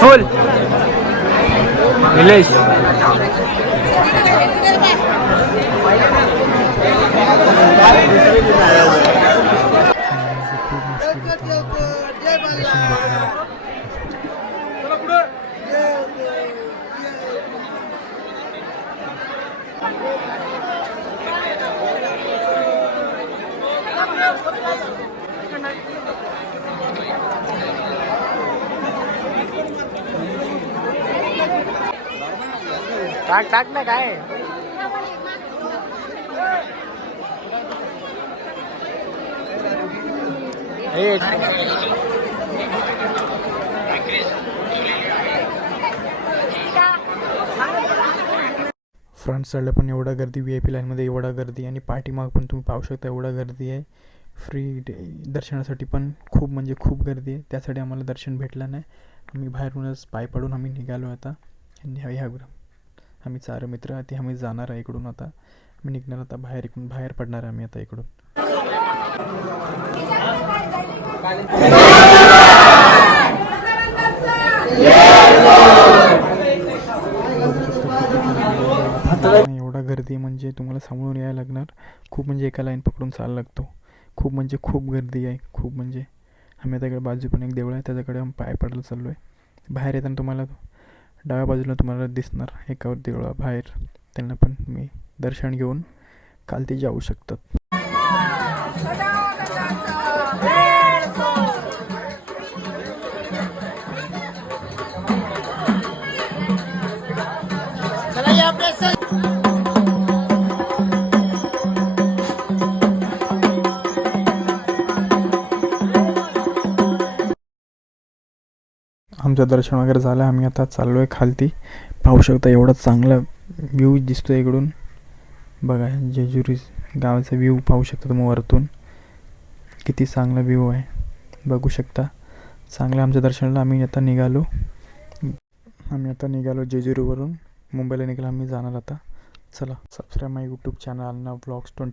फुल निलेश टाक टाक ना काय फ्रंट साईडला पण एवढा गर्दी, VIP लाईनमध्ये एवढा गर्दी, आणि पाठीमाग पण तुम्ही पाहू शकता एवढा गर्दी आहे. फ्री दर्शनासाठी पण खूप म्हणजे खूप गर्दी आहे. त्यासाठी आम्हाला दर्शन भेटलं नाही. आम्ही बाहेरूनच पाय पडून आम्ही निघालो आता. ह्या आम्ही 4 मित्र ते आम्ही जाणार आहे इकडून. आता आम्ही निघणार आता बाहेर पडणार आहे आम्ही आता इकडून. एवढा गर्दी म्हणजे तुम्हाला समोरून यायला लागणार. खूप म्हणजे एका लाईन पकडून चालायला लागतो. खूप म्हणजे खूप गर्दी आहे. खूप म्हणजे आम्ही आता इकडे बाजू पण एक देऊळ आहे त्याच्याकडे आम्ही पाय पडायला चाललो आहे. बाहेर येताना तुम्हाला डाव्या बाजूला तुम्हाला दिसणार एकावर देवळा बाहेर, त्यांना पण तुम्ही दर्शन घेऊन खालती जाऊ शकतात. आमचं दर्शन वगैरे झालं. आम्ही आता चाललो आहे खालती. पाहू शकता एवढा चांगला व्ह्यू दिसतो इकडून. बघा जेजुरी गावाचा व्ह्यू पाहू शकता तुम्ही वरतून. किती चांगला व्ह्यू आहे बघू शकता. चांगलं आमच्या दर्शनाला आम्ही आता निघालो जेजुरीवरून. मुंबईला निघालो आम्ही जाणार आता. चला सबस्क्राईब माय यूट्यूब चॅनल अन्ना व्लॉग्स 21.